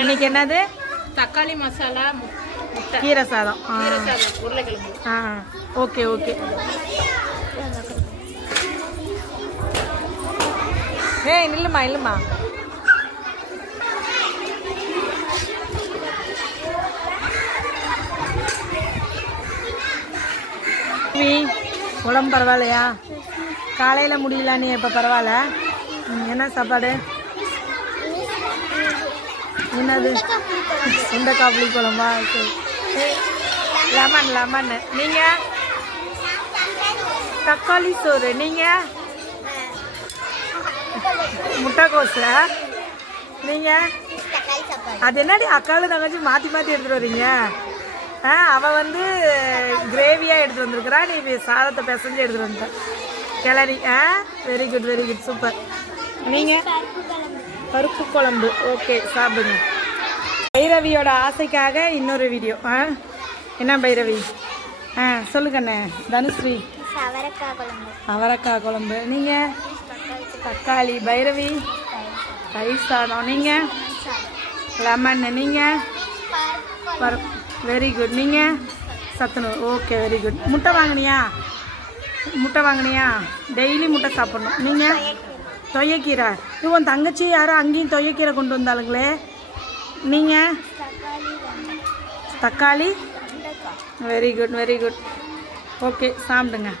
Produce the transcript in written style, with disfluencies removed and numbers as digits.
இன்னைக்கு என்னது? தக்காளி மசாலா, கீரை சாதம். உருளைக்கிழங்கு. Okay okay. ஏய் நில்லுமா இல்லைம்மா. உடம்பு பரவாயில்லையா? காலையில் முடியல நீ இப்போ பரவாயில்ல? என்ன சாப்பாடு? என்னது? சுண்டைக்காய் புளி குழம்பா? சரி. Lemon lemon. நீங்கள்? தக்காளி சோறு. நீங்கள்? முட்டைக்கோசு. நீங்கள்? அது என்னடி அக்காலும் தங்கச்சி மாற்றி மாற்றி எடுத்துகிட்டு வரீங்க? அவள் வந்து கிரேவியாக எடுத்துகிட்டு வந்துருக்குறா, நீ சாதத்தை பிசைஞ்சு எடுத்துகிட்டு வந்துட்ட கிளறி. Very good very good, super. நீங்கள்? பருப்பு குழம்பு. ஓகே, சாப்பிடுங்க. பைரவியோட ஆசைக்காக இன்னொரு வீடியோ. என்ன பைரவி? சொல்லுங்கண்ணே. தனுஸ்ரீ? அவரைக்காய் குழம்பு. நீங்கள்? தக்காளி. பைரவி? தயிர் சாதம். நீங்கள்? லெமன். நீங்கள்? பருப்பு. Very good. நீங்கள்? சத்துணவு. Okay, very good. முட்டை வாங்கினியா? டெய்லி முட்டை சாப்பிட்ணும். நீங்கள்? தொய்யக்கீரை. உன் தங்கச்சி யாரும் அங்கேயும் தொய்யக்கீரை கொண்டு வந்தாளுங்களே. நீங்கள்? தக்காளி. Very good very good. Okay, சாப்பிடுங்க.